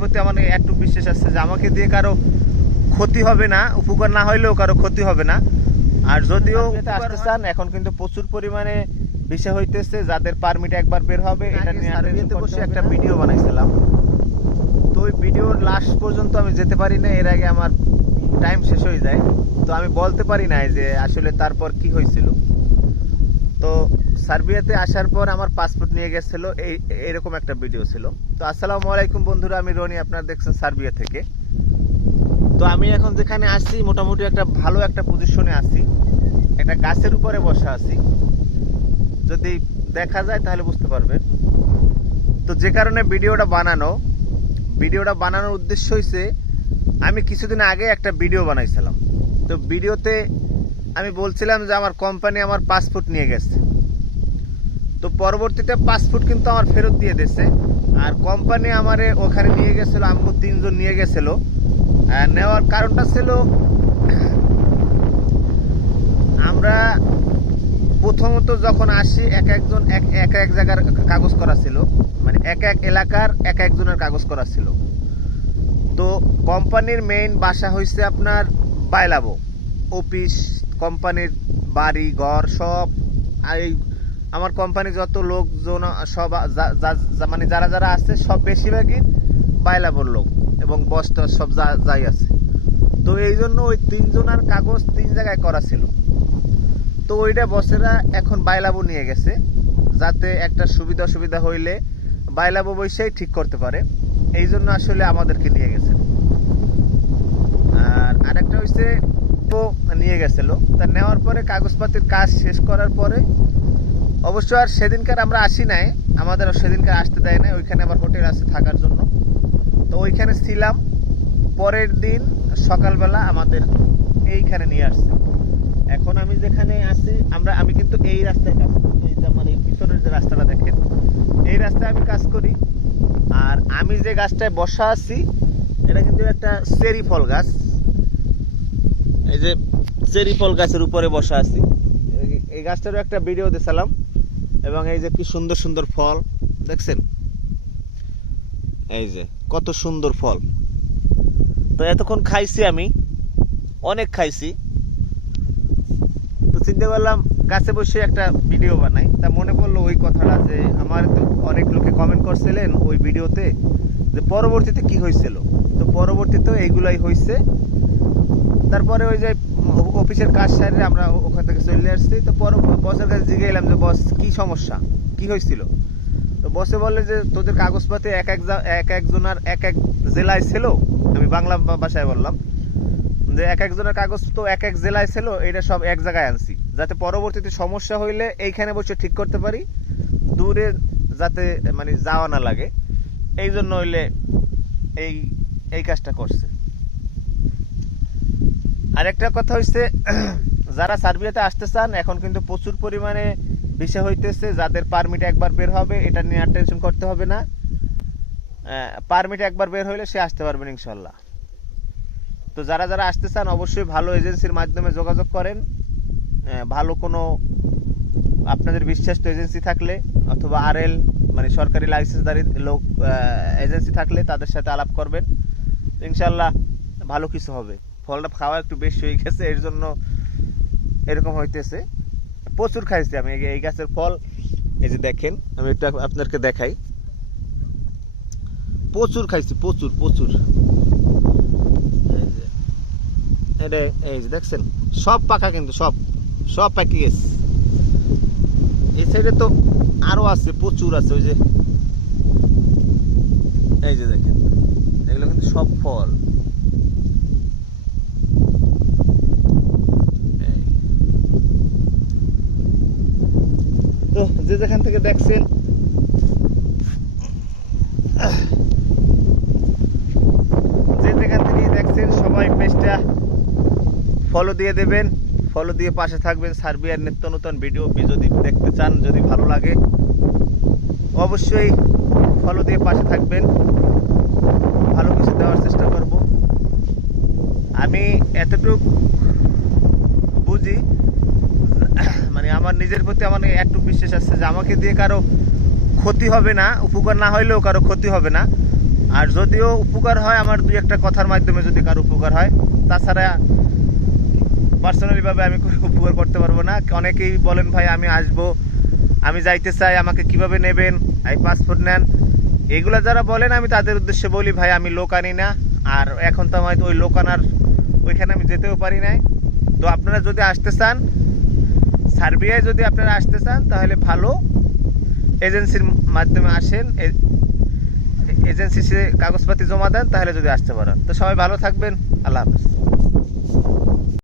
প্রতি আমার একটু বিশ্বাস আছে যে আমাকে দিয়ে কারও ক্ষতি হবে না উপকার না হইলেও কারও ক্ষতি হবে না। আর যদিও আসতে চান এখন কিন্তু প্রচুর পরিমাণে বিষয় হইতেছে যাদের পারমিট একবার বের হবে এটা নিয়ে সার্বিয়াতে বসে একটা ভিডিও বানাইছিলাম। তো ওই ভিডিওর লাস্ট পর্যন্ত আমি যেতে পারি না এর আগে আমার টাইম শেষ হয়ে যায়। তো আমি বলতে পারি না যে আসলে তারপর কি হয়েছিল। তো সার্বিয়াতে আসার পর আমার পাসপোর্ট নিয়ে গেছিল। এই, এরকম একটা ভিডিও ছিল। তো আসসালামু আলাইকুম বন্ধুরা, আমি রনি, আপনারা দেখছেন সার্বিয়া থেকে। তো আমি এখন যেখানে আসছি মোটামুটি একটা ভালো একটা পজিশনে আছি। একটা গাছের উপরে বসা আছি। যদি দেখা যায় তাহলে বুঝতে পারবেন। তো যে কারণে ভিডিওটা বানানো ভিডিওটা বানানোর উদ্দেশ্য হয়েছে আমি কিছুদিন আগে একটা ভিডিও বানাইছিলাম। তো ভিডিওতে আমি বলছিলাম যে আমার কোম্পানি আমার পাসপোর্ট নিয়ে গেছে। তো পরবর্তীতে পাসপোর্ট কিন্তু আমার ফেরত দিয়ে দিয়েছে। আর কোম্পানি আমারে ওখানে নিয়ে গেছিল, আম্মু তিনজন নিয়ে গেছিল। নেওয়ার কারণটা ছিল, আমরা প্রথমত যখন আসি, এক একজন এক এক এক জায়গার কাগজ করা ছিল। মানে এক এক এলাকার এক একজনের কাগজ করা ছিল। তো কোম্পানির মেইন বাসা হয়েছে আপনার বাইলাবো অফিস কোম্পানির বাড়ি, ঘর, সব। এই আমার কোম্পানি যত লোকজন, সব মানে যারা যারা আছে, সব বেশিরভাগই বাইলাবোর লোক এবং বস্তা সব যা- যাই আছে। তো এই জন্য ওই তিনজনের কাগজ তিন জায়গায় করা ছিল। তো ওইটা বসেরা এখন বাইলাবো নিয়ে গেছে, যাতে একটা সুবিধা অসুবিধা হইলে বাইলাবো বৈশাই ঠিক করতে পারে। এই জন্য আসলে আমাদেরকে নিয়ে গেছে। আর আরেকটা হচ্ছে ও নিয়ে গেছিল। তা নেওয়ার পরে কাগজপাতির কাজ শেষ করার পরে অবশ্য আর সেদিনকার আমরা আসি নাই আমাদের সেদিনকার আসতে দেয় নাই, ওইখানে আবার হোটেল আছে থাকার জন্য। তো ওইখানে ছিলাম, পরের দিন সকালবেলা আমাদের এইখানে নিয়ে আসছে। এখন আমি যেখানে আছি, আমরা, আমি কিন্তু এই রাস্তায় কাজ করি যে আমার এই পিছনের যে রাস্তাটা দেখেন, এই রাস্তায় আমি কাজ করি। আর আমি যে গাছটায় বসা আছি, এটা কিন্তু একটা চেরি ফল গাছ। এই যে চেরি ফল গাছের উপরে বসা আছি। এই- গাছটারও একটা ভিডিও দিয়েছিলাম এবং এই যে কি সুন্দর সুন্দর ফল দেখছেন? এই যে কত সুন্দর ফল। তো এতক্ষণ খাইছি আমি অনেক খাইছি। তো চিন্তা করলাম গাছে বসে একটা ভিডিও বানাই। তা মনে পড়ল ওই কথাটা যে আমার তো অনেক লোকে কমেন্ট করছিলেন ওই ভিডিওতে যে পরবর্তীতে কি হয়েছিল? তো পরবর্তীতে এইগুলাই হয়েছে তারপরে ওই যে অফিসের কাজ সারে আমরা ওখান থেকে চলে আসছি। তো পর বসের কাছে জিজ্ঞে এলাম যে, বস, কি সমস্যা? কি হয়েছিল? তো বসে বলে যে, তোদের কাগজপাতি এক এক এক একজনের এক এক জেলায় ছিল? আমি বাংলা ভাষায় বললাম। যে, এক একজনের কাগজ তো এক এক জেলায় ছিল, এটা সব এক জায়গায় আনছি। যাতে পরবর্তীতে সমস্যা হইলে এইখানে বসে ঠিক করতে পারি, দূরে যাতে মানে যাওয়া না লাগে। এই জন্য হইলে এই এই কাজটা করছে। আরেকটা কথা হচ্ছে যারা সার্বিয়াতে আসতে চান, এখন কিন্তু প্রচুর পরিমাণে বিষয় হইতেছে, যাদের পারমিট একবার বের হবে, এটা নিয়ে আর টেনশন করতে হবে না। পারমিট একবার বের হইলে সে আসতে পারবেন ইনশাল্লাহ। তো যারা যারা আসতে চান, অবশ্যই ভালো এজেন্সির মাধ্যমে যোগাযোগ করেন। ভালো কোনো আপনাদের বিশ্বাস্ত এজেন্সি থাকলে, অথবা আরএল মানে সরকারি লাইসেন্সদারি লোক এজেন্সি থাকলে তাদের সাথে আলাপ করবেন। ইনশাল্লাহ ভালো কিছু হবে। ফলটা খাওয়া একটু বেশি হয়ে গেছে এর জন্য এরকম হইতেছে। প্রচুর খাইছি আমি এই- গাছের ফল। এই যে দেখেন আমি একটু আপ- আপনাদেরকে দেখাই। প্রচুর খাইছি প্রচুর প্রচুর। এই যে, এটা এই যে দেখছেন সব পাকা কিন্তু সব সব পাকি গেছে। এই সাইডে তো আরও আছে প্রচুর আছে ওই যে। এই যে দেখেন এগুলো কিন্তু সব ফল এই। তো যে যেখান থেকে দেখছেন, যে যেখান থেকে দেখছেন, সবাই পেজটা ফলো দিয়ে দেবেন ফলো দিয়ে পাশে থাকবেন, সার্বিয়ার নিত্য নতুন ভিডিও যদি দেখতে চান, যদি ভালো লাগে, অবশ্যই ফলো দিয়ে পাশে থাকবেন। ভালো কিছু দেওয়ার চেষ্টা করব। আমি এতটুকু বুঝি আমার নিজের প্রতি আমার একটু বিশ্বাস আছে যে আমাকে দিয়ে কারও ক্ষতি হবে না, উপকার না হইলেও কারও ক্ষতি হবে না। আর যদিও উপকার হয় আমার দুই একটা কথার মাধ্যমে যদি কারও উপকার হয়, তাছাড়া পার্সোনালিভাবে আমি উপকার করতে পারব না। অনেকেই বলেন, ভাই, আমি আসব, আমি যাইতে চাই, আমাকে কীভাবে নেবেন? এই পাসপোর্ট নেন। এগুলো যারা বলেন, আমি তাদের উদ্দেশ্যে বলি, ভাই, আমি লোক আনি না। আর এখন তো আমার ওই লোক আনার ওইখানে আমি যেতেও পারি নাই। তো আপনারা যদি আসতে চান সার্বিয়ায় যদি আপনারা আসতে চান, তাহলে ভালো এজেন্সির মাধ্যমে আসেন এজেন্সি কাগজপাতি জমা দেন, তাহলে যদি আসতে পারেন। তো সবাই ভালো থাকবেন, আল্লাহ হাফেজ।